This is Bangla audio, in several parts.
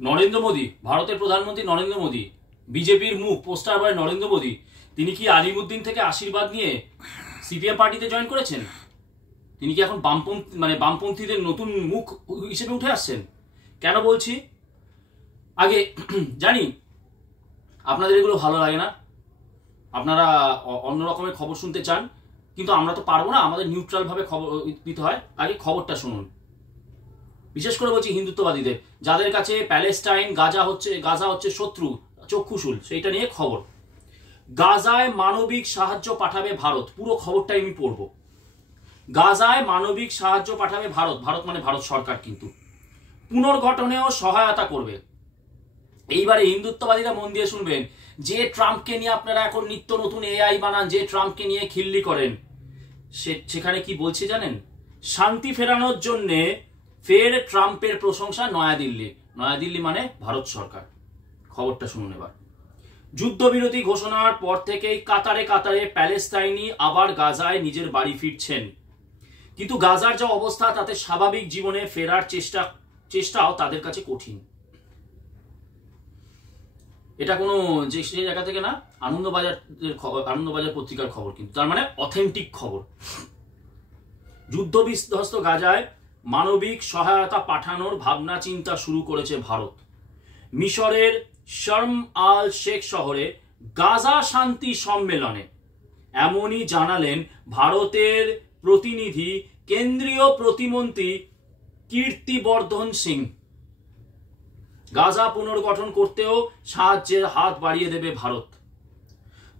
নরেন্দ্র মোদী, ভারতের প্রধানমন্ত্রী নরেন্দ্র মোদী, বিজেপির মুখ পোস্টার বয় নরেন্দ্র মোদী, তিনি কি আলিমুদ্দিন থেকে আশীর্বাদ নিয়ে সিপিএম পার্টিতে জয়েন করেছেন? তিনি কি এখন বামপন্থীদের নতুন মুখ হিসেবে উঠে আসছেন? কেন বলছি? আগে জানি আপনাদের এগুলো ভালো লাগে না, আপনারা অন্য রকমের খবর শুনতে চান, কিন্তু আমরা তো পারবো না, আমাদের নিউট্রাল ভাবে খবর দিতে হয়। আগে খবরটা শুনুন। বিশেষ করে বলছি হিন্দুত্ববাদীদের, যাদের কাছে প্যালেস্টাইন গাজা হচ্ছে শত্রু, চক্ষুশূল, সেইটা নিয়ে খবর। গাজায় মানবিক সাহায্য পাঠাবে ভারত, পুরো খবরটাই আমি পড়ব। গাজায় মানবিক সাহায্য পাঠাবে ভারত, ভারত মানে ভারত সরকার, কিন্তু পুনর্গঠনেও সহায়তা করবে। এইবারে হিন্দুত্ববাদীরা মন দিয়ে শুনবেন, যে ট্রাম্পকে নিয়ে আপনারা এখন নিত্য নতুন এআই বানান, যে ট্রাম্পকে নিয়ে খিল্লি করেন, সেখানে কি বলছে জানেন? শান্তি ফেরানোর জন্য ফের ট্রাম্পের প্রশংসা নয়াদিল্লি। নয়াদিল্লি মানে ভারত সরকার। খবরটা শুনুন এবার। যুদ্ধবিরতি ঘোষণার পর থেকেই কাতারে কাতারে প্যালেস্তাইনি আবার গাজায় নিজের বাড়ি ফিরছেন, কিন্তু গাজার যা অবস্থা তাতে স্বাভাবিক জীবনে ফেরার চেষ্টাও তাদের কাছে কঠিন। এটা কোনো যে জায়গা থেকে না, আনন্দবাজার পত্রিকার খবর, কিন্তু তার মানে অথেন্টিক খবর। যুদ্ধবিধ্বস্ত গাজায় মানবিক সহায়তা পাঠানোর ভাবনা চিন্তা শুরু করেছে ভারত। মিশরের শর্ম আল শেখ শহরে গাজা শান্তি সম্মেলনে এমনই জানালেন ভারতের প্রতিনিধি কেন্দ্রীয় প্রতিমন্ত্রী কীর্তিবর্ধন সিং। গাজা পুনর্গঠন করতেও সাহায্যের হাত বাড়িয়ে দেবে ভারত,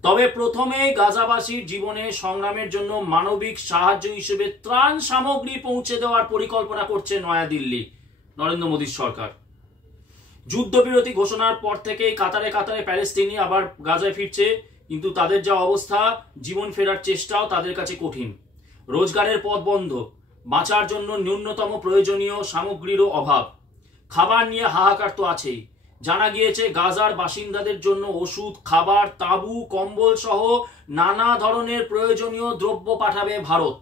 তবে প্রথমে গাজাবাসীর জীবনে সংগ্রামের জন্য মানবিক সাহায্য হিসেবে ত্রাণ সামগ্রী পৌঁছে দেওয়ার পরিকল্পনা করছে নয়াদিল্লি, নরেন্দ্র মোদীর সরকার। যুদ্ধবিরতি ঘোষণার পর থেকেই কাতারে কাতারে প্যালেস্তিনি আবার গাজায় ফিরছে, কিন্তু তাদের যা অবস্থা, জীবন ফেরার চেষ্টাও তাদের কাছে কঠিন। রোজগারের পথ বন্ধ, বাঁচার জন্য ন্যূনতম প্রয়োজনীয় সামগ্রীরও অভাব, খাবার নিয়ে হাহাকার তো আছেই। জানা গিয়েছে গাজার বাসিন্দাদের জন্য ওষুধ, খাবার, তাঁবু, কম্বল সহ নানা ধরনের প্রয়োজনীয় দ্রব্য পাঠাবে ভারত।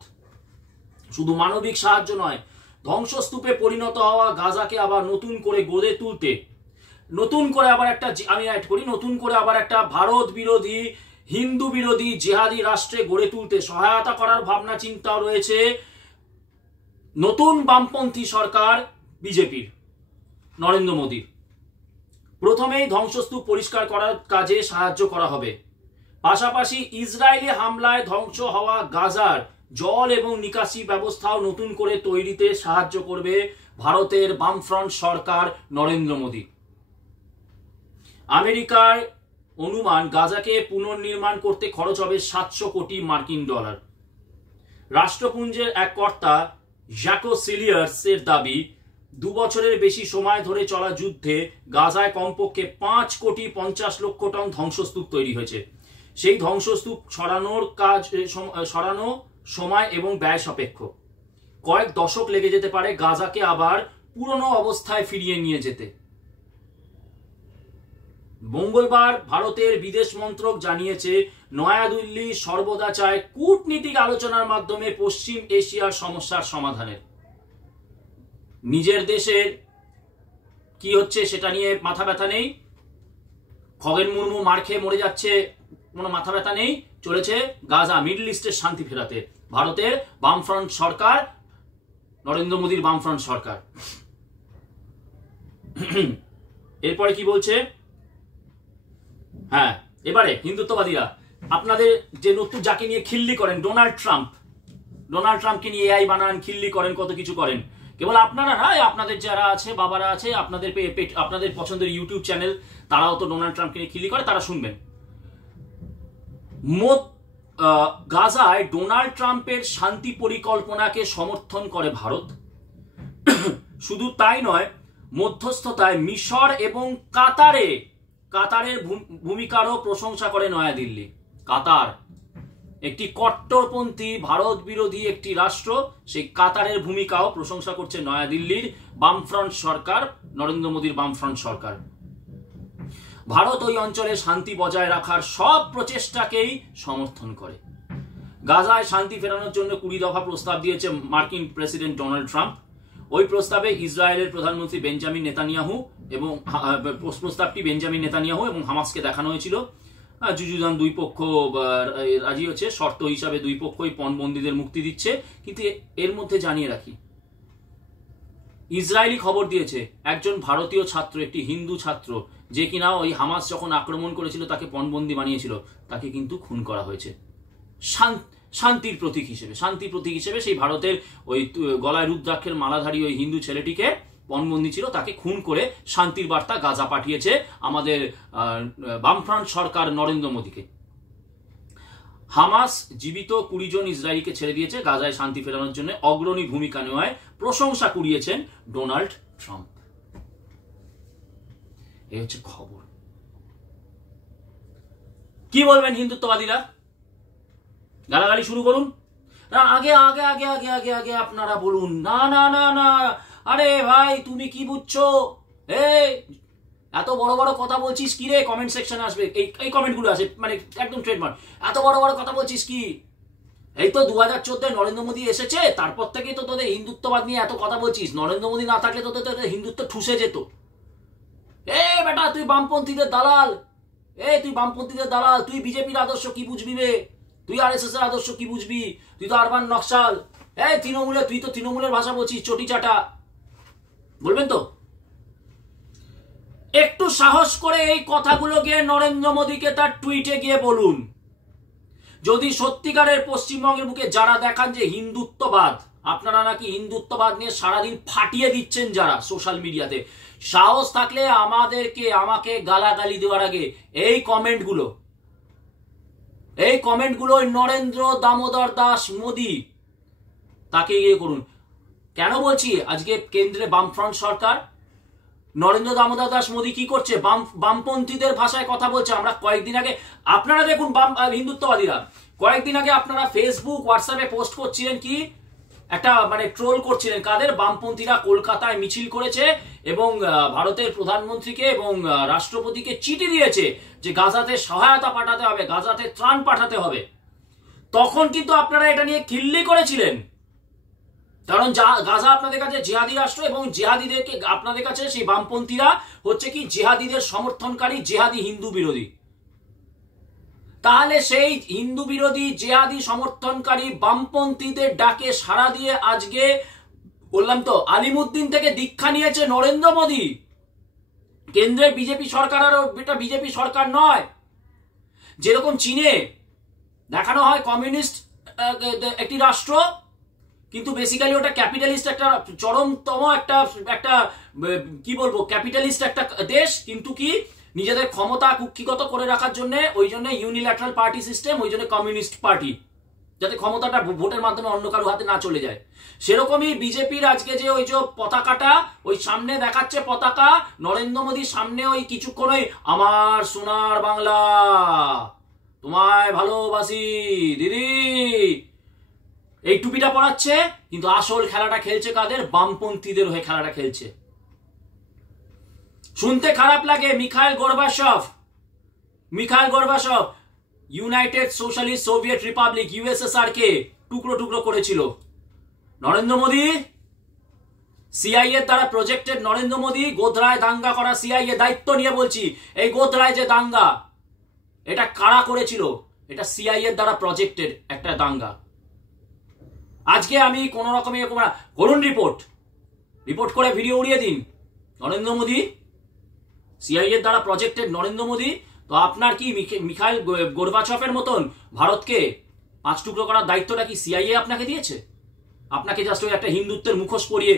শুধু মানবিক সাহায্য নয়, ধ্বংসস্তূপে পরিণত হওয়া গাজাকে আবার নতুন করে গড়ে তুলতে, নতুন করে আবার একটা ভারত বিরোধী, হিন্দু বিরোধী, জেহাদি রাষ্ট্রে গড়ে তুলতে সহায়তা করার ভাবনা চিন্তাও রয়েছে নতুন বামপন্থী সরকার বিজেপির, নরেন্দ্র মোদীর। প্রথমেই ধ্বংসস্তূপ পরিষ্কার করার কাজে সাহায্য করা হবে, পাশাপাশি ইসরায়েলি হামলায় ধ্বংস হওয়া গাজার জল এবং নিকাশি ব্যবস্থাও নতুন করে তৈরিতে সাহায্য করবে ভারতের বামফ্রন্ট সরকার নরেন্দ্র মোদী। আমেরিকার অনুমান গাজাকে পুনর্নির্মাণ করতে খরচ হবে 700 কোটি মার্কিন ডলার। রাষ্ট্রপুঞ্জের এক কর্তা জ্যাকো সিলিয়ার্সের দাবি, 2 বছরের বেশি সময় ধরে চলা যুদ্ধে গাজায় কমপক্ষে 5 কোটি 50 লক্ষ টন ধ্বংসস্তূপ তৈরি হয়েছে। সেই ধ্বংসস্তূপ সরানো সময় এবং ব্যয় সাপেক্ষ। কয়েক দশক লেগে যেতে পারে গাজাকে আবার পুরনো অবস্থায় ফিরিয়ে নিয়ে যেতে। মঙ্গলবার ভারতের বিদেশ মন্ত্রক জানিয়েছে, নয়াদিল্লি সর্বদা চায় কূটনীতিক আলোচনার মাধ্যমে পশ্চিম এশিয়ার সমস্যার সমাধানের। নিজের দেশের কি হচ্ছে সেটা নিয়ে মাথা ব্যথা নেই, খগেন মুর্মু মার খেয়ে মরে যাচ্ছে, কোনো মাথা ব্যথা নেই, চলেছে গাজা মিডল ইস্টের শান্তি ফেরাতে ভারতের বামফ্রন্ট সরকার, নরেন্দ্র মোদীর বামফ্রন্ট সরকার। এরপরে কি বলছে? হ্যাঁ, এবারে হিন্দুত্ববাদীরা আপনাদের যে নতুন যাকে নিয়ে খিল্লি করেন, ডোনাল্ড ট্রাম্পকে নিয়ে এআই বানান, খিল্লি করেন, কত কিছু করেন, কেবল আপনারা না, আপনাদের যারা আছে, বাবারা আছে, আপনাদের পছন্দের ইউটিউব চ্যানেল, তারাও তো ডোনাল্ড ট্রাম্পকে নিয়ে খিল্লি করে, তারা শুনবেন। গাজায় ডোনাল্ড ট্রাম্পের শান্তি পরিকল্পনাকে সমর্থন করে ভারত। শুধু তাই নয়, মধ্যস্থতায় মিশর এবং কাতারের ভূমিকারও প্রশংসা করে নয়াদিল্লি। কাতার একটি কট্টরপন্থী ভারত বিরোধী একটি রাষ্ট্র, সেই কাতারের ভূমিকাও প্রশংসা করছে নয়াদিল্লির বামফ্রন্ট সরকার, নরেন্দ্র মোদীর বামফ্রন্ট সরকার। ভারত ওই অঞ্চলে শান্তি বজায় রাখার সব প্রচেষ্টাকেই সমর্থন করে। গাজায় শান্তি ফেরানোর জন্য 20 দফা প্রস্তাব দিয়েছে মার্কিন প্রেসিডেন্ট ডোনাল্ড ট্রাম্প। ওই প্রস্তাবে ইসরায়েলের প্রধানমন্ত্রী বেঞ্জামিন নেতানিয়াহু এবং প্রস্তাবটি বেঞ্জামিন নেতানিয়াহু এবং হামাসকে দেখানো হয়েছিল। যুযুধান দুই পক্ষ রাজি হচ্ছে, শর্ত হিসাবে দুই পক্ষই পণবন্দীদের মুক্তি দিচ্ছে। কিন্তু এর মধ্যে জানিয়ে রাখি, ইসরায়েলি খবর দিয়েছে একজন ভারতীয় ছাত্র, একটি হিন্দু ছাত্র, যে কিনা ওই হামাস যখন আক্রমণ করেছিল তাকে পণবন্দী বানিয়েছিল, তাকে কিন্তু খুন করা হয়েছে শান্তির প্রতীক হিসেবে। সেই ভারতের ওই গলায় রুদ্রাক্ষের মালাধারী ওই হিন্দু ছেলেটিকে পণবন্দী ছিল, তাকে খুন করে শান্তির বার্তা গাজা পাঠিয়েছে আমাদের বামফ্রন্ট সরকার নরেন্দ্র মোদীকে। হামাস জীবিত 20 জন ইসরায়েলিকে ছেড়ে দিয়েছে গাজায় শান্তি ফেরানোর জন্য অগ্রণী ভূমিকা নেওয়ায় প্রশংসা কুড়িয়েছেন ডোনাল্ড ট্রাম্প। এই হচ্ছে খবর। কি বলবেন হিন্দুত্ববাদীরা? গালাগালি শুরু করুন। আগে আগে আগে আগে আগে আগে আপনারা বলুন, না না না না, আরে ভাই তুমি কি বুঝছো, এত বড় বড় কথা বলছিস কি রে? কমেন্ট সেকশনে আসবে এই কমেন্টগুলো আসে, মানে একদম ট্রেডমার্ক, এত বড় বড় কথা বলছিস কি? এই তো 2014 নরেন্দ্র মোদী এসেছে, তারপর থেকে তো তোদের হিন্দুত্ববাদ নিয়ে এত কথা বলছিস। নরেন্দ্র মোদী না থাকলে তো তোদের হিন্দুত্ব ঠুসে যেত। বেটা তুই বামপন্থীদের দালাল, তুই বামপন্থীদের দালাল, তুই বিজেপির আদর্শ কি বুঝবি বে? তুই আরএসএস এর আদর্শ কি বুঝবি? তুই তো আরবান নকশাল। তুই তো তৃণমূলের ভাষা বলছিস, চটি চাটা। বলবেন তো? একটু সাহস করে এই কথাগুলো গিয়ে নরেন্দ্র মোদীকে তার টুইটে গিয়ে বলুন। যদি সত্যিকারের পশ্চিমবঙ্গের বুকে যারা দেখান যে হিন্দুত্ববাদ, আপনারা নাকি হিন্দুত্ববাদ নিয়ে সারাদিন ফাটিয়ে দিচ্ছেন যারা সোশ্যাল মিডিয়াতে, সাহস থাকলে আমাকে গালাগালি দেওয়ার আগে এই কমেন্টগুলো নরেন্দ্র দামোদর দাস মোদী তাকে ইয়ে করুন। কেন বলছি? আজকে কেন্দ্রে বামফ্রন্ট সরকার, নরেন্দ্র দামোদর দাস মোদী কি করছে? বামপন্থীদের ভাষায় কথা বলছে। আমরা কয়েকদিন আগে, আপনারা দেখুন হিন্দুত্ববাদীরা, কয়েকদিন আগে আপনারা ফেসবুক হোয়াটসঅ্যাপে পোস্ট করছিলেন কি একটা, মানে ট্রোল করছিলেন কাদের? বামপন্থীরা কলকাতায় মিছিল করেছে এবং ভারতের প্রধানমন্ত্রীকে এবং রাষ্ট্রপতিকে চিঠি দিয়েছে যে গাজাতে সহায়তা পাঠাতে হবে, গাজাতে ত্রাণ পাঠাতে হবে। তখন কিন্তু আপনারা এটা নিয়ে খিল্লি করেছিলেন, কারণ গাজা আপনাদের কাছে জিহাদি রাষ্ট্র এবং জিহাদিদেরকে আপনাদের কাছে সেই বামপন্থীরা হচ্ছে কি জিহাদিদের সমর্থনকারী, জিহাদি হিন্দু বিরোধী। তাহলে সেই হিন্দু বিরোধী জিহাদি সমর্থনকারী বামপন্থীদের ডাকে সাড়া দিয়ে আজকে বললাম তো আলিমুদ্দিন থেকে দীক্ষা নিয়েছে নরেন্দ্র মোদী। কেন্দ্রের বিজেপি সরকার আর এটা বিজেপি সরকার নয়। যেরকম চীনে দেখানো হয় কমিউনিস্ট একটি রাষ্ট্র, কিন্তু বেসিক্যালি ওটা ক্যাপিটালিস্ট, একটা চরমতম একটা কি বলবো ক্যাপিটালিস্ট একটা দেশ, কিন্তু কি নিজেদের ক্ষমতা কুক্ষিগত করে রাখার জন্য ওই জন্য ইউনিল্যাটারাল পার্টি সিস্টেম, ওই জন্য কমিউনিস্ট পার্টি, যাতে ক্ষমতাটা ভোটের মাধ্যমে অন্য কারো হাতে না চলে যায়। সেরকমই বিজেপির আজকে যে ওই যে পতাকাটা ওই সামনে দেখাচ্ছে পতাকা, নরেন্দ্র মোদীর সামনে ওই কিছুক্ষণই আমার সোনার বাংলা, তোমায় ভালোবাসি দিদি, এই টুপিটা পরাচ্ছে, কিন্তু আসল খেলাটা খেলছে কাদের? বামপন্থীদের হয়ে খেলাটা খেলছে। শুনতে খারাপ লাগে, Mikhail Gorbachev United Socialist Soviet Republic USSR কে টুকরো টুকরো করেছিল। নরেন্দ্র মোদী সিআইএ দ্বারা প্রজেক্টেড, নরেন্দ্র মোদী গোধরায় দাঙ্গা করা সিআইএ, দায়িত্ব নিয়ে বলছি, এই গোধরায় যে দাঙ্গা এটা কারা করেছিল? এটা সিআইএ দ্বারা প্রজেক্টেড একটা দাঙ্গা। আজকে আমি কোন রকমে করুন রিপোর্ট করে ভিডিও উড়িয়ে দিন। নরেন্দ্র মোদী সিআইএ দ্বারা প্রজেক্টেড নরেন্দ্র মোদী, তো আপনার কি মিখাইল গোরবাচভের মতন ভারতকে 5 টুকরো করার দায়িত্বটা কি সিআইএ আপনাকে দিয়েছে? আপনাকে জাস্ট ওই একটা হিন্দুত্বের মুখোশ পরিয়ে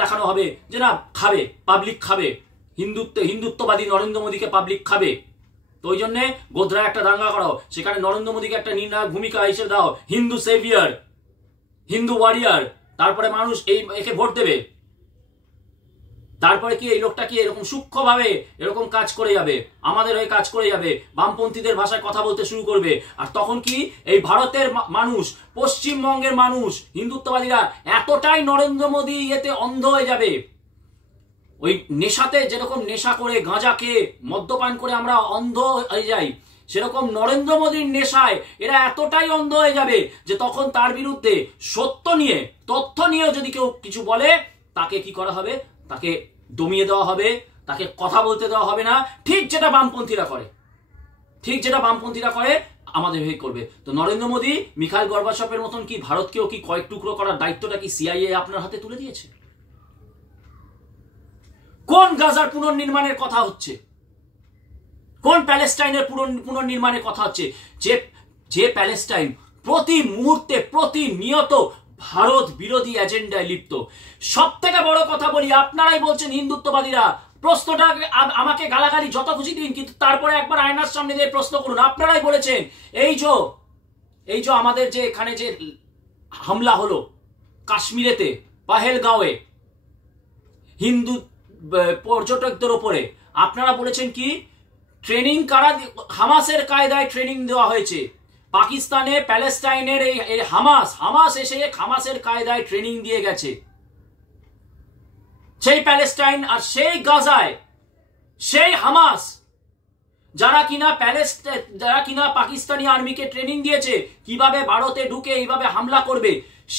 দেখানো হবে যে না খাবে, পাবলিক খাবে, হিন্দুত্ববাদী নরেন্দ্র মোদীকে পাবলিক খাবে। তো ওই জন্য গোধরায় একটা দাঙ্গা করাও, সেখানে নরেন্দ্র মোদীকে একটা নির্ণায়ক ভূমিকা হিসেবে দাও, হিন্দু সেভিয়ার, হিন্দু ওয়ারিয়ার, তারপরে মানুষ একে ভোট দেবে। তারপরে কি এই লোকটা কি এরকম সূক্ষ্মভাবে এরকম কাজ করে যাবে, আমাদের হয়ে কাজ করে যাবে, বামপন্থীদের ভাষায় কথা বলতে শুরু করবে। আর তখন কি এই ভারতের মানুষ, পশ্চিমবঙ্গের মানুষ, হিন্দুত্ববাদীরা এতটাই নরেন্দ্র মোদী এতে অন্ধ হয়ে যাবে, ওই নেশাতে যেরকম নেশা করে গাঁজা খেয়ে মদ্যপান করে আমরা অন্ধ হয়ে যাই, সেরকম নরেন্দ্র মোদীর নেশায় এরা এতটাই অন্ধ হয়ে যাবে যে তখন তার বিরুদ্ধে তথ্য নিয়ে যদি কেউ কিছু বলে, তাকে কি করা হবে, তাকে দমিয়ে দেওয়া হবে, তাকে কথা বলতে দেওয়া হবে না। ঠিক যেটা বামপন্থীরা করে, ঠিক যেটা বামপন্থীরা করে আমাদের হয়ে করবে। তো নরেন্দ্র মোদী মিখাইল গর্বাচভের মতন কি ভারতকেও কি কয়েক টুকরো করার দায়িত্বটা কি সিআইএ আপনার হাতে তুলে দিয়েছে? কোন গাজার পুনর্নির্মাণের কথা হচ্ছে? কোন প্যালেস্টাইনের পুনর্নির্মাণের কথা হচ্ছে? যে প্যালেস্টাইন প্রতি মুহূর্তে প্রতিনিয়ত ভারত বিরোধী এজেন্ডায় লিপ্ত। সব থেকে বড় কথা বলি, আপনারাই বলছেন হিন্দুত্ববাদীরা, প্রশ্নটা আমাকে গালাগালি যত খুশি দিন, কিন্তু তারপরে একবার আয়নার সামনে দিয়ে প্রশ্ন করুন। আপনারাই বলেছেন এই যে আমাদের যে এখানে যে হামলা হলো কাশ্মীরেতে পাহেলগাঁওয়ে হিন্দু পর্যটকদের ওপরে, আপনারা বলেছেন কি ট্রেনিং কারা, হামাসের কায়দায় ট্রেনিং দেওয়া হয়েছে। পাকিস্তানে প্যালেস্টাইনের এই হামাস এসে হামাসের কায়দায় ট্রেনিং দিয়ে গেছে। সেই প্যালেস্টাইন আর সেই গাজায় সেই হামাস যারা কিনা পাকিস্তানি আর্মিকে ট্রেনিং দিয়েছে কিভাবে ভারতে ঢুকে এইভাবে হামলা করবে,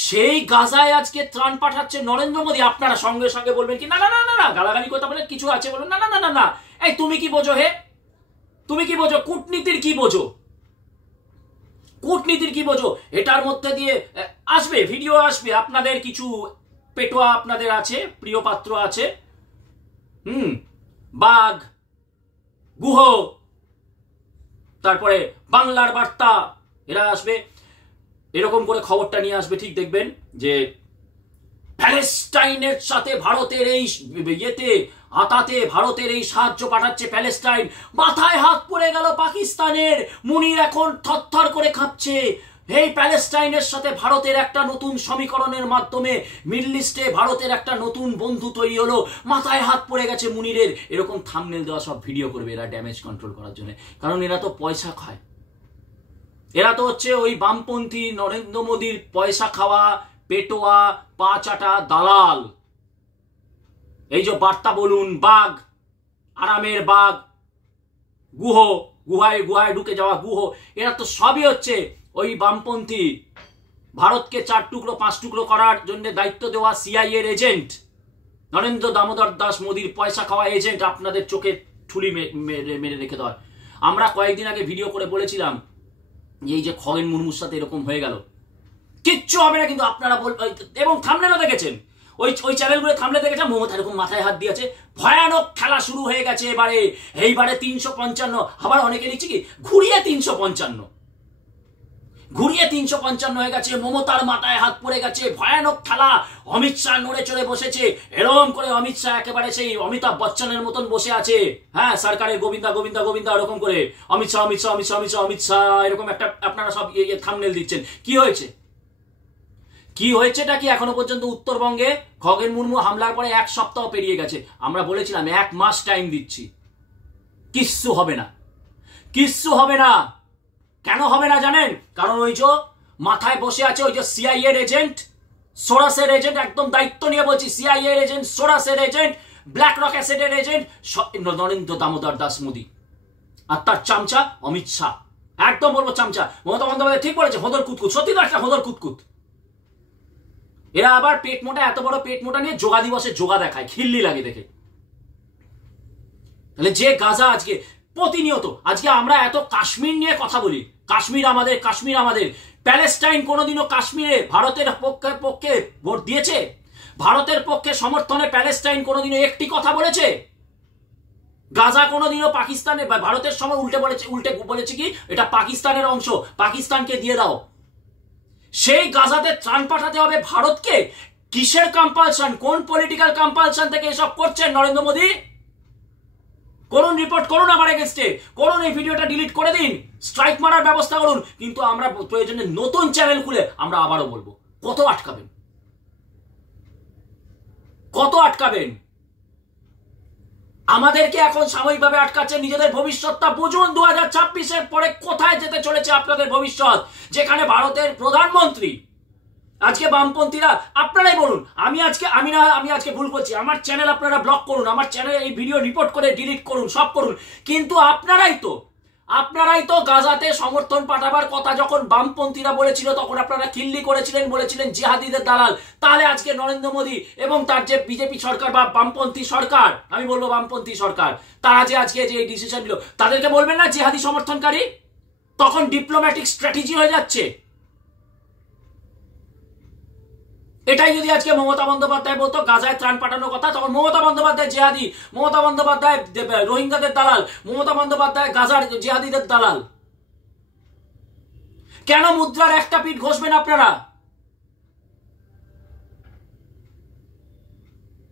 সেই গাজায় আজকে ত্রাণ পাঠাচ্ছে নরেন্দ্র মোদী। আপনারা সঙ্গে সঙ্গে বলবেন কি না না না না গালাগালি কথা বলে কিছু আছে বলুন, না না না না, এই তুমি কি বোঝো হে, তুমি কি বোঝো, কূটনীতির কি বোঝো, কূটনীতির কি বোঝো? এটার মধ্যে দিয়ে আসবে ভিডিও, আসবে আপনাদের কিছু পেটোয়া আপনাদের আছে, প্রিয় পাত্র আছে, বাঘ, গুহ, তারপরে বাংলার বার্তা, এরা আসবে এরকম করে খবরটা নিয়ে আসবে। ঠিক দেখবেন যে প্যালেস্টাইনের সাথে ভারতের এই আতাতে ভারতের এই সাহায্য পাঠাচ্ছে প্যালেস্টাইন। মাথায় হাত পড়ে গেল পাকিস্তানের, মুনির এখন থরথর করে কাঁপছে। এই প্যালেস্টাইনের সাথে ভারতের একটা নতুন সমীকরণের মাধ্যমে মিডল ইস্টে ভারতের একটা নতুন বন্ধু তৈরি হলো, মাথায় হাত পড়ে গেছে মুনিরের। এরকম থাম্বনেল দেওয়া সব ভিডিও করবে এরা ড্যামেজ কন্ট্রোল করার জন্য, কারণ এরা তো পয়সা খায়, এরা তো হচ্ছে ওই বামপন্থী নরেন্দ্র মোদীর পয়সা খাওয়া পেটোয়া পা চাটা দালাল। এই যে বার্তা বলুন, বাঘ, আরামের বাঘ, গুহায় ঢুকে যাওয়া গুহ, এরা তো সবই হচ্ছে ওই বামপন্থী ভারতকে 4 টুকরো 5 টুকরো করার জন্য দায়িত্ব দেওয়া সিআইএর এজেন্ট, নরেন্দ্র দামোদর দাস মোদীর পয়সা খাওয়া এজেন্ট। আপনাদের চোখে ঠুলি মেরে রেখে দেওয়া। আমরা কয়েকদিন আগে ভিডিও করে বলেছিলাম এই যে খগেন মুর্মুর সাথে এরকম হয়ে গেল, কিচ্ছু হবে না, কিন্তু আপনারা এবং থাম্বনেলও দেখেছেন, ওই চ্যানেলগুলো থামলে দেখেছেন মমতা এরকম মাথায় হাত দিয়েছে। ভয়ানক খেলা শুরু হয়ে গেছে এইবারে 355, আবার অনেকে লিখছে কি ঘুরিয়ে 355 হয়ে গেছে, মমতার মাথায় হাত পড়ে গেছে, ভয়ানক খেলা। অমিত শাহ নড়ে চড়ে বসেছে, এরকম করে অমিত শাহ একেবারে সেই অমিতাভ বচ্চনের মতন বসে আছে, হ্যাঁ, সরকারের গোবিন্দা গোবিন্দা গোবিন্দা এরকম করে অমিত শাহ এরকম একটা আপনারা সব থাম্বনেল দিচ্ছেন। কি হয়েছেটা কি এখনো পর্যন্ত উত্তরবঙ্গে খগেন মুর্মু হামলার পরে 1 সপ্তাহ পেরিয়ে গেছে। আমরা বলেছিলাম 1 মাস টাইম দিচ্ছি, কিচ্ছু হবে না। কেন হবে না জানেন? কারণ ওই যে মাথায় বসে আছে ওই যে সিআইএর এজেন্ট, সোরাসের এজেন্ট, একদম দায়িত্ব নিয়ে বলছি, সিআইএর এজেন্ট, সোরাসের এজেন্ট, ব্ল্যাক রক অ্যাসিডের এজেন্ট, নরেন্দ্র দামোদর দাস মোদী আর তার চামচা অমিত শাহ। একদম বলবো চামচা। মমতা বন্দ্যোপাধ্যায় ঠিক বলেছে, হোদর কুতকুত, সত্যি তো একটা হোদর কুতকুত। এরা আবার পেট মোটা, এত বড় পেট মোটা নিয়ে যোগা দিবসে যোগা দেখায়, খিল্লি লাগে দেখে। তাহলে যে গাজা আজকে প্রতিনিয়ত, আজকে আমরা এত কাশ্মীর নিয়ে কথা বলি, কাশ্মীর আমাদের। প্যালেস্টাইন কোনোদিনও কাশ্মীরে ভারতের পক্ষে ভোট দিয়েছে? ভারতের পক্ষে সমর্থনে প্যালেস্টাইন কোনোদিনও একটি কথা বলেছে? গাজা কোনোদিনও পাকিস্তানে ভারতের সময় উল্টে বলেছে কি এটা পাকিস্তানের অংশ, পাকিস্তানকে দিয়ে দাও। সেই গাজাতে ত্রাণ পাঠাতে হবে ভারতকে। কিসের কম্পালশন, কোন পলিটিক্যাল কম্পালশন থেকে এসব করছেন নরেন্দ্র মোদী? করুন, রিপোর্ট করুন আমার এগেইনস্টে, করুন, এই ভিডিওটা ডিলিট করে দিন, স্ট্রাইক মারার ব্যবস্থা করুন। কিন্তু আমরা প্রয়োজনে নতুন চ্যানেল খুলে আমরা আবারও বলবো, কত আটকাবেন? আমাদেরকে এখন সাময়িকভাবে আটকাচ্ছে, নিজেদের ভবিষ্যৎটা বুঝুন। 2026-এর পরে কোথায় যেতে চলেছে আপনাদের ভবিষ্যৎ, যেখানে ভারতের প্রধানমন্ত্রী। আজকে বামপন্থীরা, আপনারাই বলুন, আমি আজকে ভুল করছি, আমার চ্যানেল আপনারা ব্লক করুন, আমার চ্যানেলে এই ভিডিও রিপোর্ট করে ডিলিট করুন, সব করুন, কিন্তু আপনারাই তো আপনারাই তো গাজাতে সমর্থন পাঠাবার কথা যখন বামপন্থীরা বলেছিল তখন আপনারা খিল্লি করেছিলেন, বলেছিলেন জিহাদিদের দালাল। তাহলে আজকে নরেন্দ্র মোদী এবং তার যে বিজেপি সরকার বা বামপন্থী সরকার, আমি বলবো বামপন্থী সরকার, তারা যে আজকে যে ডিসিশন নিল, তাদেরকে বলবেন না জিহাদি সমর্থনকারী? তখন ডিপ্লোম্যাটিক স্ট্র্যাটেজি হয়ে যাচ্ছে। এটাই যদি আজকে মমতা বন্দ্যোপাধ্যায় বলতো গাজায় ত্রাণ পাঠানোর কথা, তখন মমতা বন্দ্যোপাধ্যায় জিহাদি, মমতা বন্দ্যোপাধ্যায় রোহিঙ্গাদের দালাল, মমতা বন্দ্যোপাধ্যায় গাজার জিহাদিদের দালাল। কেন মুদ্রার একটা পিঠ ঘষবেন আপনারা?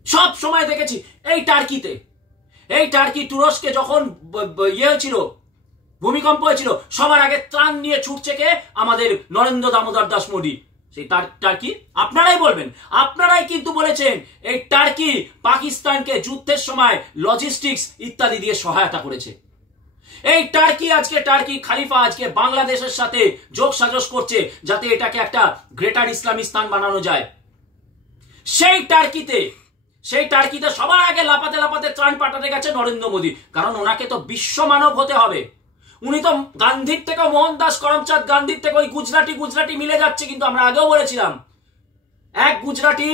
সব সময় দেখেছি এই টার্কি তুরস্কে যখন ইয়ে হয়েছিল, ভূমিকম্প হয়েছিল, সবার আগে ত্রাণ নিয়ে ছুটছে কে? আমাদের নরেন্দ্র দামোদর দাস মোদী। সেই টার্কি আপনারাই বলবেন, আপনারাই কিন্তু বলেছেন এই টার্কি পাকিস্তানকে যুদ্ধের সময় লজিস্টিক্স ইত্যাদি দিয়ে সহায়তা করেছে। এই টার্কি খালিফা আজকে বাংলাদেশের সাথে যোগ সাজস করছে যাতে এটাকে একটা গ্রেটার ইসলামিস্তান বানানো যায়। সেই টার্কিতে সবার আগে লাপাতে লাপাতে ত্রাণ পাঠাতে গেছে নরেন্দ্র মোদী, কারণ ওনাকে তো বিশ্ব মানব হতে হবে। উনি তো গান্ধীর থেকে, মোহনদাস করমচাঁদ গান্ধীর থেকে ওই গুজরাটি মিলে যাচ্ছে। কিন্তু আমরা আগেও বলেছিলাম এক গুজরাটি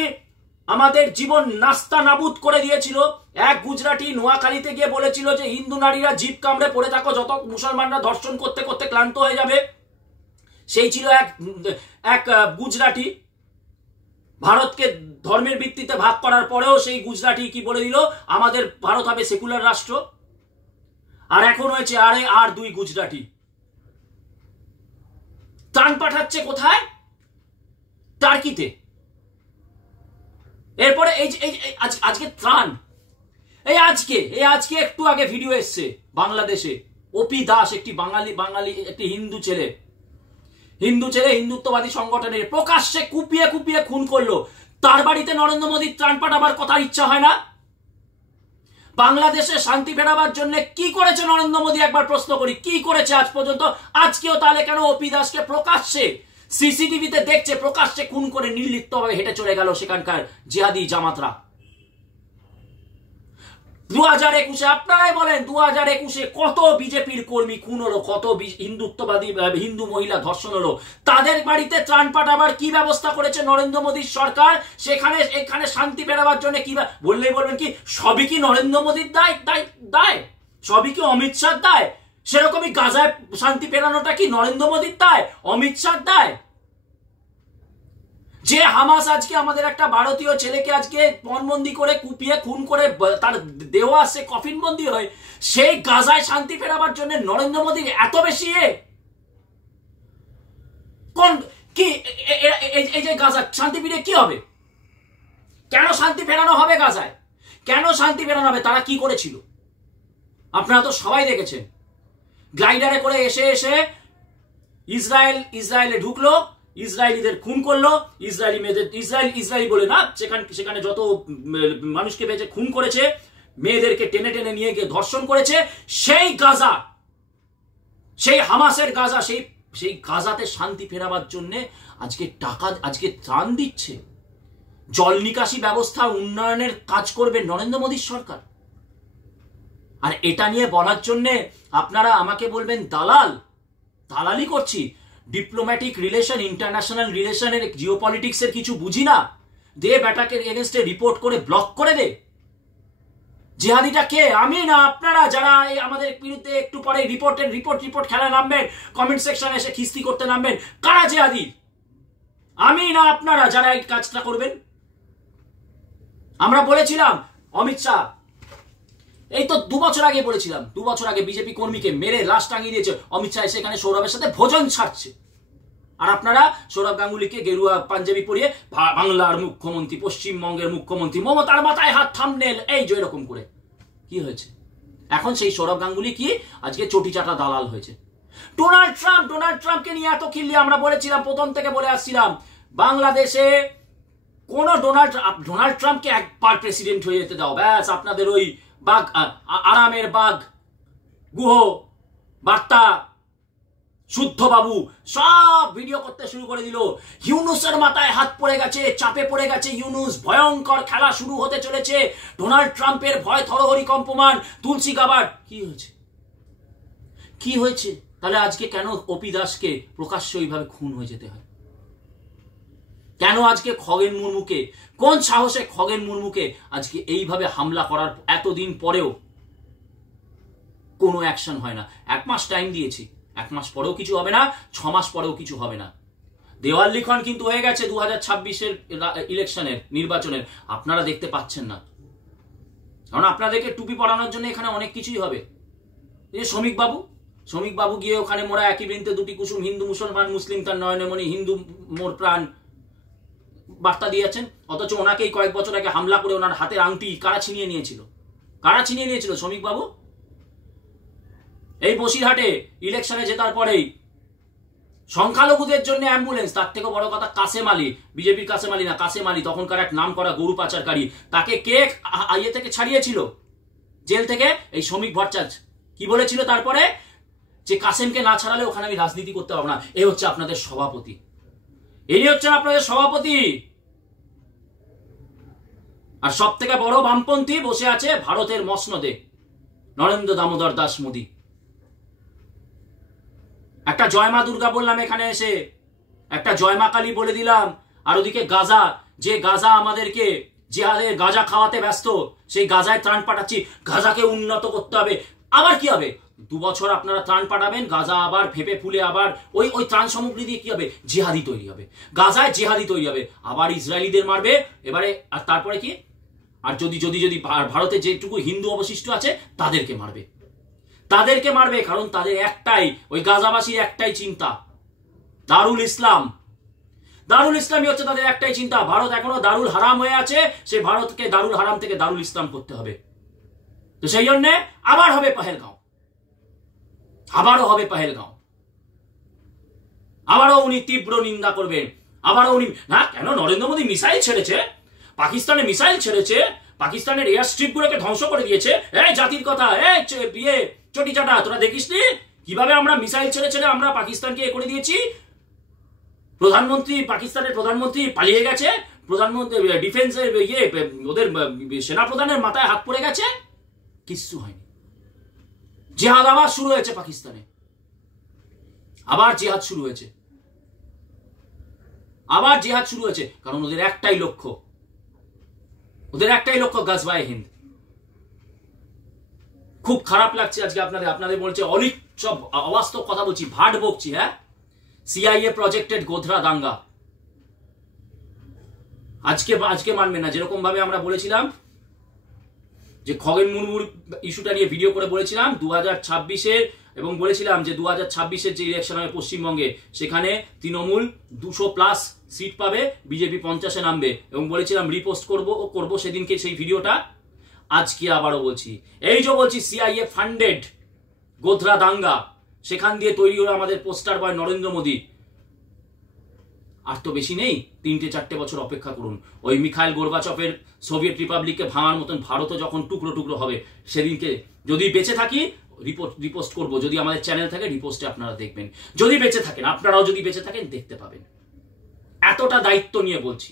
আমাদের জীবন নাস্তা নাবুদ করে দিয়েছিল। এক গুজরাটি নোয়াখালীতে গিয়ে বলেছিল যে হিন্দু নারীরা জিপ কামড়ে পড়ে থাকো, যত মুসলমানরা ধর্ষণ করতে করতে ক্লান্ত হয়ে যাবে। সেই ছিল এক গুজরাটি। ভারতকে ধর্মের ভিত্তিতে ভাগ করার পরেও সেই গুজরাটি কি বলে দিল, আমাদের ভারত হবে সেকুলার রাষ্ট্র। আর এখন হয়েছে আর দুই গুজরাটি ত্রাণ পাঠাচ্ছে কোথায়? টার্কিতে। এরপরে আজকে ত্রাণ, আজকে একটু আগে ভিডিও এসছে বাংলাদেশে, ওপি দাস, একটি বাঙালি একটি হিন্দু ছেলে হিন্দুত্ববাদী সংগঠনের প্রকাশ্যে কুপিয়ে খুন করলো। তার বাড়িতে নরেন্দ্র মোদীর ত্রাণ পাঠাবার কথা ইচ্ছা হয় না? বাংলাদেশে শান্তি ফেরাবার জন্য কি করেছে নরেন্দ্র মোদী, একবার প্রশ্ন করি, কি করেছে আজ পর্যন্ত? আজকেও তাহলে কেন ওপি দাসকে প্রকাশ্যে সিসিটিভিতে দেখছে, প্রকাশ্যে খুন করে নির্লিপ্তভাবে হেঁটে চলে গেল সেখানকার জিহাদি জামাতরা? 2021-এ আপনারাই বলেন, 2021-এ কত বিজেপির কর্মী খুন হলো, কত হিন্দুত্ববাদী হিন্দু মহিলা ধর্ষণ হলো। তাদের বাড়িতে ত্রাণ পাঠাবার কি ব্যবস্থা করেছে নরেন্দ্র মোদীর সরকার? এখানে শান্তি ফেরাবার জন্য কি বললেই বলবেন কি সবই কি নরেন্দ্র মোদীর দায়? সবই কি অমিত শাহর দায়? সেরকমই গাজায় শান্তি ফেরানোটা কি নরেন্দ্র মোদীর দায়, অমিত শাহর দায়? যে হামাস আজকে আমাদের একটা ভারতীয় ছেলেকে আজকে পণবন্দি করে কুপিয়ে খুন করে তার দেহ আসে কফিন বন্দি হয়, সেই গাজায় শান্তি ফেরাবার জন্য নরেন্দ্র মোদীর এত বেশি এই যে গাজা শান্তি ফিরে কি হবে? কেন শান্তি ফেরানো হবে গাজায়? কেন শান্তি ফেরানো হবে? তারা কি করেছিল আপনারা তো সবাই দেখেছেন। গ্লাইডারে করে এসে ইসরায়েলে ঢুকলো, ইসরায়েলিদের খুন করলো, ইসরায়েলি মেয়েদের, ইসরায়েলি বলে না, সেখানে যত মানুষকে বেঁচে খুন করেছে, মেয়েদেরকে টেনে নিয়ে গিয়ে ধর্ষণ করেছে। সেই গাজা, সেই হামাসের গাজা, সেই গাজাতে শান্তি ফেরাবার জন্য আজকে ত্রাণ দিচ্ছে। জল নিকাশি ব্যবস্থা উন্নয়নের কাজ করবে নরেন্দ্র মোদীর সরকার। আর এটা নিয়ে বলার জন্য আপনারা আমাকে বলবেন দালালি করছি। ডিপ্লোম্যাটিক রিলেশন, ইন্টারন্যাশনাল রিলেশনের, জিওপলিটিক্সের কিছু বুঝি না? দে বেটাকে এগেনস্টে রিপোর্ট করে ব্লক করে দে। জিহাদিটা কে? আমি না আপনারা, যারা আমাদের বিরুদ্ধে একটু পরে রিপোর্ট খেলা নামবেন, কমেন্ট সেকশনে এসে খিস্তি করতে নামবেন, কারা জিহাদি? আমি না আপনারা যারা এই কাজটা করবেন। আমরা বলেছিলাম অমিত শাহ, এই তো 2 বছর আগে বলেছিলাম, 2 বছর আগে বিজেপি কর্মীকে মেরে লাশ টাঙিয়ে দিয়েছে অমিত শাহ, সেখানে সৌরভের সাথে ভোজন ছাড়ছে। আর আপনারা সৌরভ গাঙ্গুলিকে গেরুয়া পাঞ্জাবি পরিয়ে বাংলার মুখ্যমন্ত্রী, পশ্চিমবঙ্গের মুখ্যমন্ত্রী, মমতার মাথায় হাত, থাম্বনেল, এই যে এরকম করে। কি হয়েছে এখন? সেই সৌরভ গাঙ্গুলি কি আজকে চটি চাটা দালাল হয়েছে। ডোনাল্ড ট্রাম্পকে নিয়ে এত খিল্লি আমরা বলেছিলাম, প্রথম থেকে বলে আসছিলাম, বাংলাদেশে কোন ডোনাল্ড ট্রাম্পকে একবার প্রেসিডেন্ট হয়ে যেতে দাও, ব্যাস আপনাদের ওই বাঘ, আরামের বাঘ, গুহ, বার্তা, শুদ্ধ বাবু সব ভিডিও করতে শুরু করে দিল। ইউনুসের মাথায় হাত পড়ে গেছে, চাপে পড়ে গেছে ইউনুস, ভয়ঙ্কর খেলা শুরু হতে চলেছে, ডোনাল্ড ট্রাম্পের ভয় থরহরি কম্পমান, তুলসী গাবার্ড। কি হয়েছে? কি হয়েছে? তাহলে আজকে কেন অপি দাসকে প্রকাশ্যে ওইভাবে খুন হয়ে যেতে হয়? কেন আজকে খগেন মুর্মুকে, কোন সাহসে খগেন মুর্মুকে আজকে এইভাবে হামলা করার এতদিন পরেও কোনো অ্যাকশন হয় না? 1 মাস টাইম দিয়েছি, 1 মাস পরেও কিছু হবে না, 6 মাস পরেও কিছু হবে না। দেওয়াল লিখন কিন্তু হয়ে গেছে 2026-এর ইলেকশনের, নির্বাচনের। আপনারা দেখতে পাচ্ছেন না, কারণ আপনাদেরকে টুপি পরানোর জন্য এখানে অনেক কিছুই হবে। এই যে শ্রমিক বাবু গিয়ে ওখানে মোরা একই বৃন্তে দুটি কুসুম, হিন্দু মুসলমান, মুসলিম তার নয়নমণি, হিন্দু মোর প্রাণ বার্তা দিয়েছেন, অথচ ওনাকেই কয়েক বছর আগে হামলা করে ওনার হাতের আংটি কারা ছিনিয়ে নিয়েছিল? শ্রমিক বাবু? এই বসিরহাটে ইলেকশনে জেতার পরেই সংখ্যালঘুদের জন্য অ্যাম্বুলেন্স, তার থেকে বড় কথা কাসেম আলী, বিজেপির কাসেম আলী না, কাসেম আলী, তখনকার এক নাম করা গরু পাচারকারী, তাকে কে ইয়ে থেকে ছাড়িয়েছিল, জেল থেকে? এই শ্রমিক ভট্টাচার্য কি বলেছিল তারপরে? যে কাসেমকে না ছাড়ালে ওখানে আমি রাজনীতি করতে পারবো না। এই হচ্ছে আপনাদের সভাপতি, এই হচ্ছে আপনাদের সভাপতি। আর সব থেকে বড় বামপন্থী বসে আছে ভারতের মসনদে, নরেন্দ্র দামোদর দাস মোদী। একটা জয়মা দুর্গা বললাম এখানে এসে, একটা জয়মা কালী বলে দিলাম, আর ওদিকে গাজা, যে গাজা আমাদেরকে জিহাদের গাজা খাওয়াতে ব্যস্ত, সেই গাজায় ত্রাণ পাঠাচ্ছি, গাজাকে উন্নত করতে হবে। আবার কি হবে? 2 বছর আপনারা ত্রাণ পাঠাবেন, গাজা আবার ফেপে ফুলে আবার ওই ত্রাণ সামগ্রী দিয়ে কি হবে? জিহাদি তৈরি হবে, গাজায় জিহাদি তৈরি হবে, আবার ইসরায়েলিদের মারবে এবারে। আর তারপরে কি? আর যদি যদি যদি ভারতে যেটুকু হিন্দু অবশিষ্ট আছে তাদেরকে মারবে, কারণ তাদের একটাই, ওই গাজাবাসীর একটাই চিন্তা, দারুল ইসলামই হচ্ছে তাদের একটাই চিন্তা। ভারত এখনো দারুল হারাম হয়ে আছে, সে ভারতকে দারুল হারাম থেকে দারুল ইসলাম করতে হবে। তো সেই জন্য আবার হবে পহেলগাঁও, আবারও উনি তীব্র নিন্দা করবেন। আবারও উনি না, কেন নরেন্দ্র মোদী মিসাইল ছেড়েছে, পাকিস্তানে মিসাইল ছেড়েছে, পাকিস্তানের এয়ার স্ট্রিপ গুলোকে ধ্বংস করে দিয়েছে। এই জাতির কথা, চটি চাটা, তোরা দেখিস নি কিভাবে আমরা মিসাইল ছেড়ে আমরা পাকিস্তানকে করে দিয়েছি? পাকিস্তানের প্রধানমন্ত্রী পালিয়ে গেছে, প্রধানমন্ত্রী ডিফেন্সের ওদের সেনাপ্রধানের মাথায় হাত পড়ে গেছে, কিচ্ছু হয়নি। জিহাদ আবার শুরু হয়েছে পাকিস্তানে, আবার জিহাদ শুরু হয়েছে, কারণ ওদের একটাই লক্ষ্য, গাজওয়ায়ে হিন্দ। খুব খারাপ লাগছে আজকে আপনাদের বলছে অলিক সব অবাস্তব কথা বলছি, ভাট বকছি। হ্যাঁ, সিআইএ প্রজেক্টেড গোধরা দাঙ্গা আজকে মানবে না। যেরকম ভাবে আমরা বলেছিলাম যে খগেন মুর্মুর ইস্যুটা নিয়ে ভিডিও করে বলেছিলাম 2026-এ, এবং বলেছিলাম যে 2026-এর যে ইলেকশন হবে পশ্চিমবঙ্গে, সেখানে তৃণমূল 200+ সিট পাবে, বিজেপি 50-এ নামবে, এবং বলেছিলাম রিপোস্ট করব সেদিনকে সেই ভিডিওটা। আজকে আবারও বলছি, এই যে বলছি সিআইএ ফান্ডেড গোধরা দাঙ্গা, সেখান দিয়ে তৈরি হলো আমাদের পোস্টার বয় নরেন্দ্র মোদী। আর তো বেশি নেই, 3-4 বছর অপেক্ষা করুন। ওই মিখাইল গোরবাচভের সোভিয়েত রিপাবলিককে ভাঙার মতন ভারতও যখন টুকরো হবে, সেদিনকে যদি বেঁচে থাকি রিপোস্ট করব, যদি আমাদের চ্যানেল থাকে রিপোস্টে আপনারা দেখবেন, যদি বেঁচে থাকেন, আপনারাও যদি বেঁচে থাকেন দেখতে পাবেন। এতটা দায়িত্ব নিয়ে বলছি,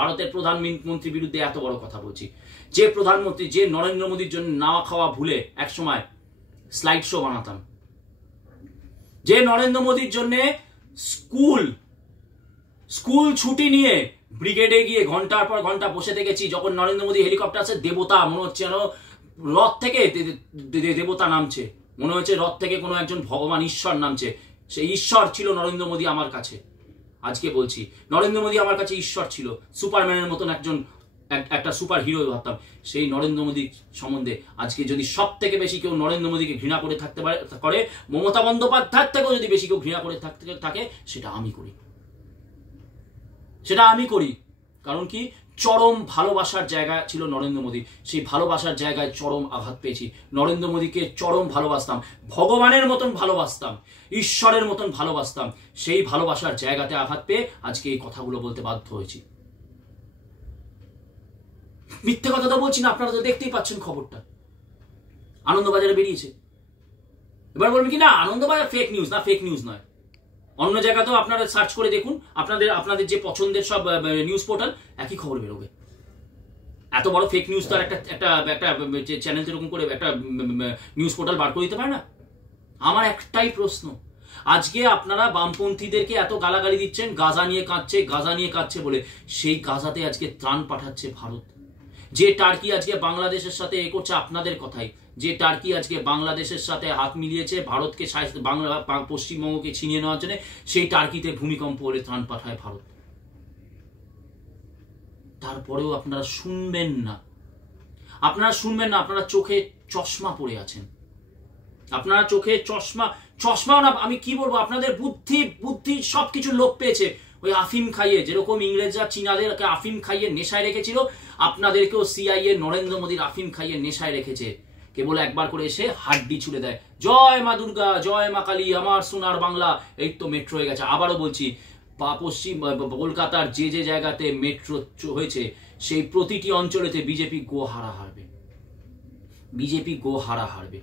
ভারতের প্রধানমন্ত্রীর বিরুদ্ধে এত বড় কথা বলছি, যে প্রধানমন্ত্রী, যে নরেন্দ্র মোদীর জন্য নাওয়া খাওয়া ভুলে একসময় স্লাইড শো বানাতাম, যে নরেন্দ্র মোদীর জন্য স্কুল ছুটি নিয়ে ব্রিগেডে গিয়ে ঘন্টার পর ঘন্টা বসে থেকেছি। যখন নরেন্দ্র মোদী হেলিকপ্টার আছে, দেবতা মনে হচ্ছে যেন রথ থেকে দেবতা নামছে, মনে হচ্ছে রথ থেকে কোনো একজন ভগবান ঈশ্বর নামছে। সেই ঈশ্বর ছিল নরেন্দ্র মোদী আমার কাছে। আজকে বলছি, নরেন্দ্র মোদী আমার কাছে ঈশ্বর ছিল, সুপারম্যানের মতন একটা সুপার হিরো ভাবতাম। সেই নরেন্দ্র মোদী সম্বন্ধে আজকে যদি সব থেকে বেশি কেউ নরেন্দ্র মোদীকে ঘৃণা করে থাকতে পারে, মমতা বন্দ্যোপাধ্যায়ের থেকেও যদি বেশি কেউ ঘৃণা করে থাকে, সেটা আমি করি। কারণ কি, চরম ভালোবাসার জায়গা ছিল নরেন্দ্র মোদী, সেই ভালোবাসার জায়গায় চরম আঘাত পেয়েছি। নরেন্দ্র মোদীকে চরম ভালোবাসতাম, ভগবানের মতন ভালোবাসতাম, ঈশ্বরের মতন ভালোবাসতাম। সেই ভালোবাসার জায়গাতে আঘাত পেয়ে আজকে এই কথাগুলো বলতে বাধ্য হয়েছি। মিথ্যে কথা তো বলছি না, আপনারা তো দেখতেই পাচ্ছেন খবরটা, আনন্দবাজারে বেরিয়েছে। এবার বলবেন কি না, আনন্দবাজার ফেক নিউজ নয়, অন্য জায়গাতেও আপনারা সার্চ করে দেখুন, আপনাদের যে পছন্দের সব নিউজ পোর্টাল একই খবর বেরোবে। এত বড় ফেক নিউজ তো আর একটা চ্যানেল এরকম করে একটা নিউজ পোর্টাল বার করে দিতে পারে না। আমার একটাই প্রশ্ন, আজকে আপনারা বামপন্থীদেরকে এত গালাগালি দিচ্ছেন, গাজা নিয়ে কাঁদছে বলে, সেই গাজাতে আজকে ত্রাণ পাঠাচ্ছে ভারত। যে টার্কি আজকে বাংলাদেশের সাথে এ করছে আপনাদের কথাই, যে টার্কি আজকে বাংলাদেশের সাথে হাত মিলিয়েছে ভারতকে বাংলা পশ্চিমবঙ্গকে ছিনিয়ে নেওয়ার জন্য, সেই টার্কিতে ভূমিকম্প হলে ত্রাণ পাঠায় ভারত। তারপরেও আপনারা শুনবেন না, আপনারা চোখে চশমা পরে আছেন, আপনারা চোখে চশমাও না, আমি কি বলবো, আপনাদের বুদ্ধি সবকিছু লোপ পেয়েছে। ওই আফিম খাইয়ে, যেরকম ইংরেজরা চীনাদেরকে আফিম খাইয়ে নেশায় রেখেছিল, আপনাদেরকেও সিআইএ নরেন্দ্র মোদীর আফিম খাইয়ে নেশায় রেখেছে। কেবল একবার করে এসে হাড্ডি ছুড়ে দেয়, জয় মা দুর্গা, জয় মা কালী, আমার সোনার বাংলা। এই তো মেট্রো হয়ে গেছে। আবারও বলছি, পশ্চিম কলকাতার যে যে জায়গাতে মেট্রো হয়েছে, সেই প্রতিটি অঞ্চলেতে বিজেপি গো হারা হারবে।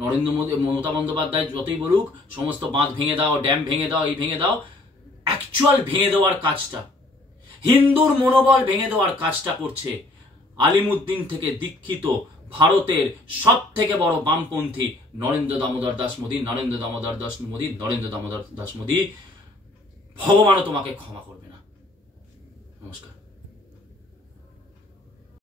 নরেন্দ্র মোদী, মমতা বন্দ্যোপাধ্যায় যতই বলুক সমস্ত বাঁধ ভেঙে দাও, ড্যাম ভেঙে দাও, এই ভেঙে দাও, অ্যাকচুয়াল ভেঙে দেওয়ার কাজটা, হিন্দুর মনোবল ভেঙে দেওয়ার কাজটা করছে আলিমুদ্দিন থেকে দীক্ষিত ভারতের সব থেকে বড় বামপন্থী নরেন্দ্র দামোদর দাস মোদী। ভগবানও তোমাকে ক্ষমা করবে না।